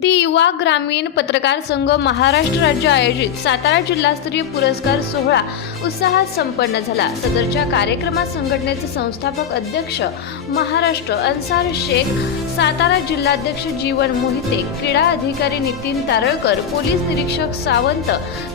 दी युवा ग्रामीण पत्रकार संघ महाराष्ट्र राज्य आयोजित सातारा जिल्हास्तरीय पुरस्कार सोहळा उत्साहात संपन्न झाला. सदरच्या कार्यक्रमात संघटनेचे संस्थापक अध्यक्ष महाराष्ट्र अन्सार शेख सातारा जिल्हाध्यक्ष जीवन मोहिते क्रीडा अधिकारी नितीन तारळकर पोलीस निरीक्षक सावंत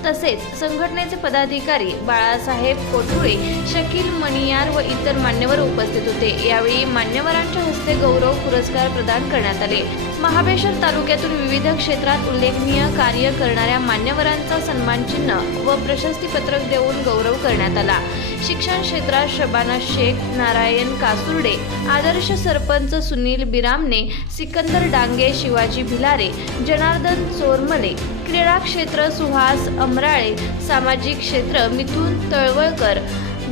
तसेच संघटनेचे पदाधिकारी बाळासाहेब कोठुळे शकील मणियार व इतर मान्यवर उपस्थित होते. यावेळी मान्यवरांच्या हस्ते गौरव पुरस्कार प्रदान करण्यात आले. महाबळेश्वर तालुक्यातून विविध क्षेत्रात उल्लेखनीय कार्य करणाऱ्या मान्यवरांचा सन्मानचिन्ह व प्रशस्तीपत्रक देऊन गौरव करण्यात आला. शिक्षण क्षेत्रात शबाना शेख नारायण कासुर्डे आदर्श सरपंच सुनील बिरामने सिकंदर डांगे शिवाजी भिलारे जनार्दन चोरमले क्रीडा क्षेत्र सुहास अमराळे सामाजिक क्षेत्र मिथुन तळवळकर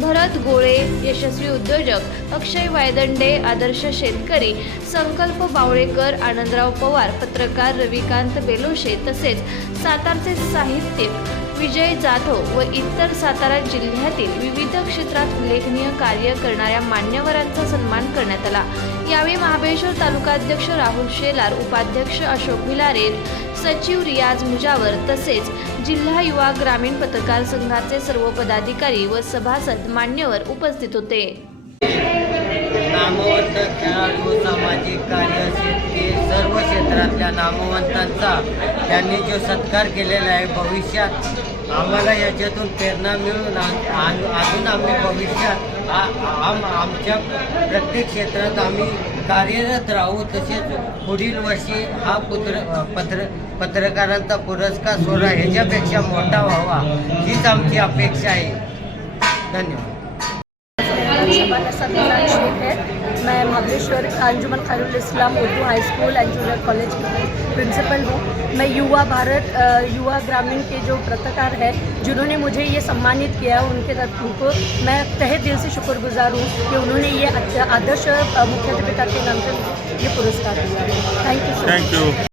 भरत गोळे यशस्वी उद्योजक अक्षय वायदंडे आदर्श शेतकरी संकल्प बावळेकर आनंदराव पवार पत्रकार रविकांत बेलोशे तसेच सातारचे साहित्यिक विजय जाधव व इतर सातारा जिल्ह्यातील विविध क्षेत्रात उल्लेखनीय कार्य करणाऱ्या मान्यवरांचा सन्मान करण्यात आला. यावेळी महाबळेश्वर तालुकाध्यक्ष राहुल शेलार उपाध्यक्ष अशोक भिलारे सचिव रियाज मुजावर तसेच जिल्हा युवा ग्रामीण पत्रकार संघाचे सर्व पदाधिकारी व सभासद मान्यवर उपस्थित होते. नामवंत खेळाडू सामाजिक कार्य क्षेत्रातल्या नामवंतांचा त्यांनी जो सत्कार केलेला आहे भविष्यात आम्हाला याच्यातून प्रेरणा मिळून अजून आम्ही भविष्यात आम आमच्या प्रत्येक क्षेत्रात आम्ही कार्यरत राहू. तसेच पुढील वर्षी हा पुत्र पत्र पत्रकारांचा पुरस्कार सोहळा ह्याच्यापेक्षा मोठा व्हावा हीच आमची अपेक्षा आहे. धन्यवाद. मैं Mahabaleshwar Anjuman Khairul Islam Urdu high school and junior college की प्रिंसिपल हूँ। मैं युवा भारत युवा ग्रामीण के जो पत्रकार हैं जिन्होंने मुझे ये सम्मानित किया उनके तरफ़ उनको मैं तहे दिल से शुक्रगुजार हूँ कि उन्होंने ये अच्छा- आदर्श मुख्य मुख्याध्यापिका के नाम से ये पुरस्कार दिया। Thank you thank thank you